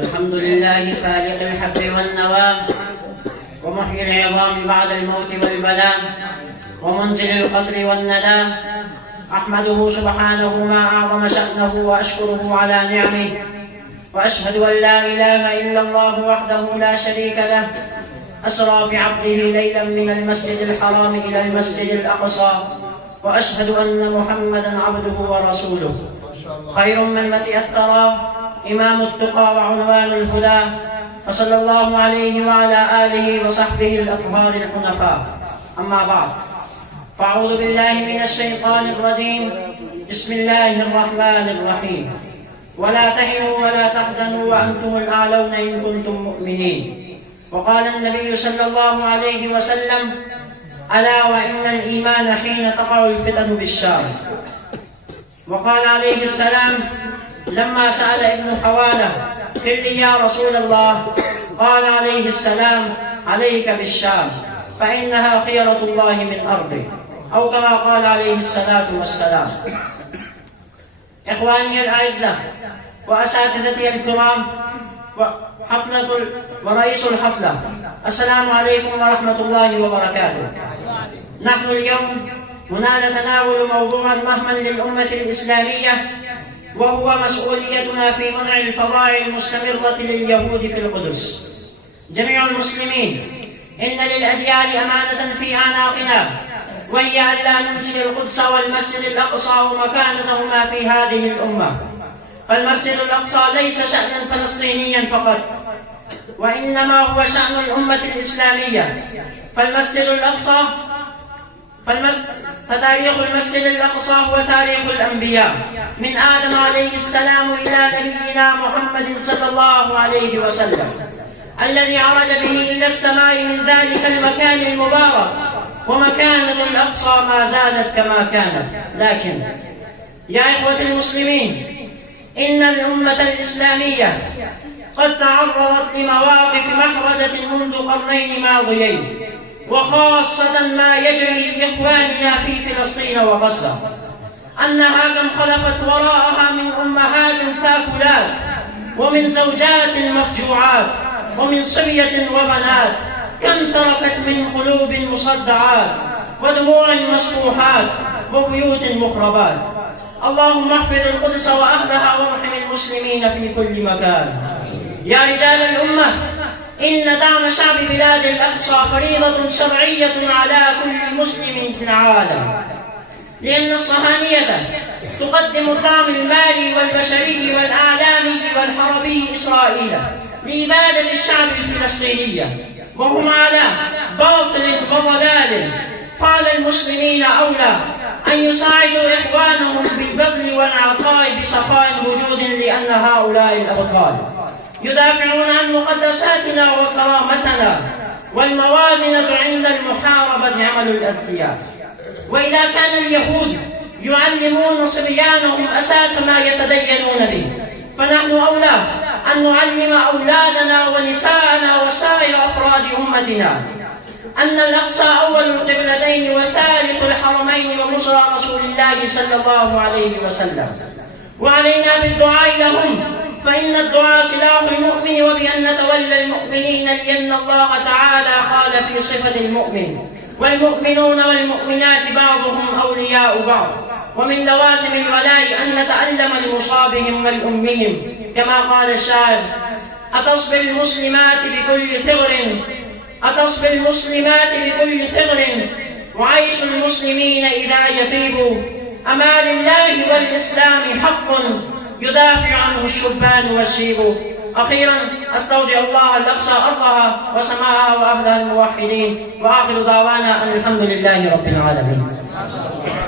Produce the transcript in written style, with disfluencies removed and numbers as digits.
الحمد لله خالق الحب والنوى ومحيي العظام بعد الموت والبلاء ومنزل القدر والندى. أحمده سبحانه ما أعظم شأنه وأشكره على نعمه، وأشهد أن لا إله إلا الله وحده لا شريك له أسرى بعبده ليلا من المسجد الحرام إلى المسجد الأقصى، وأشهد أن محمدا عبده ورسوله خير من متئ الثرى، إمام التقى وعنوان الهدى، فصلى الله عليه وعلى آله وصحبه الأطهار الحنفاء. أما بعد، فأعوذ بالله من الشيطان الرجيم. بسم الله الرحمن الرحيم. ولا تهنوا ولا تحزنوا وأنتم الأعلون إن كنتم مؤمنين. وقال النبي صلى الله عليه وسلم: ألا وإن الإيمان حين تقع الفتن بالشام. وقال عليه السلام لما سأل ابن حوالة: خذني يا رسول الله، قال عليه السلام: عليك بالشام فإنها خيرة الله من أرضه، أو كما قال عليه الصلاة والسلام. إخواني الأعزاء وأساتذتي الكرام ورئيس الحفلة، السلام عليكم ورحمة الله وبركاته. نحن اليوم هنا نتناول موضوعا مهما للأمة الإسلامية، وهو مسؤوليتنا في منع الفظائع المستمرة لليهود في القدس. جميع المسلمين، إن للأجيال أمانة في أعناقنا، وهي أن لا ننسي القدس والمسجد الأقصى ومكانتهما في هذه الأمة. فالمسجد الأقصى ليس شأنا فلسطينيا فقط، وإنما هو شأن الأمة الإسلامية. فتاريخ المسجد الأقصى هو تاريخ الأنبياء، من آدم عليه السلام إلى نبينا محمد صلى الله عليه وسلم، الذي عرج به إلى السماء من ذلك المكان المبارك. ومكانة الأقصى ما زالت كما كانت. لكن يا إخوة المسلمين، إن الأمة الإسلامية قد تعرضت لمواقف محرجة منذ قرنين ماضيين، وخاصة ما يجري لإخواننا في فلسطين وغزة، أنها كم خلفت وراءها من أمهات ثاكلات، ومن زوجات مفجوعات، ومن صبية وبنات، كم تركت من قلوب مصدعات، ودموع مسفوحات، وبيوت مخربات. اللهم احفظ القدس وأهلها وارحم المسلمين في كل مكان. يا رجال الأمة، إن دعم شعب بلاد الأقصى فريضة شرعية على كل مسلم في العالم، لأن الصهاينة تقدم الدعم المالي والبشري والإعلامي والحربي إسرائيل لإبادة الشعب الفلسطيني، وهم على باطل وضلال. فعلى المسلمين أولى أن يساعدوا إخوانهم بالبذل والعطاء بسخاء وجود، لأن هؤلاء الأبطال يدافعون عن مقدساتنا وكرامتنا، والموازنة عند المحاربة عمل الأذكياء. وإذا كان اليهود يعلمون صبيانهم أساس ما يتدينون به، فنحن أولى أن نعلم أولادنا ونساءنا وسائر أفراد أمتنا أن الأقصى أول القبلتين وثالث الحرمين ومصر رسول الله صلى الله عليه وسلم، وعلينا بالدعاء لهم، فإن الدعاء سلاح المؤمن، وبأن نتولى المؤمنين، لأن الله تعالى قال في صفة المؤمن: والمؤمنون والمؤمنات بعضهم أولياء بعض. ومن لوازم الولاء أن نتألم لمصابهم والأمهم، كما قال الشاعر: أتصبر المسلمات بكل ثغر، وعيش المسلمين إذا يطيب، أما لله والإسلام حق يدافع عنه الشبان والشيب. أخيرا أستودع الله الأقصى أرضها وسماءها وأهلها الموحدين، وآخر دعوانا أن الحمد لله رب العالمين.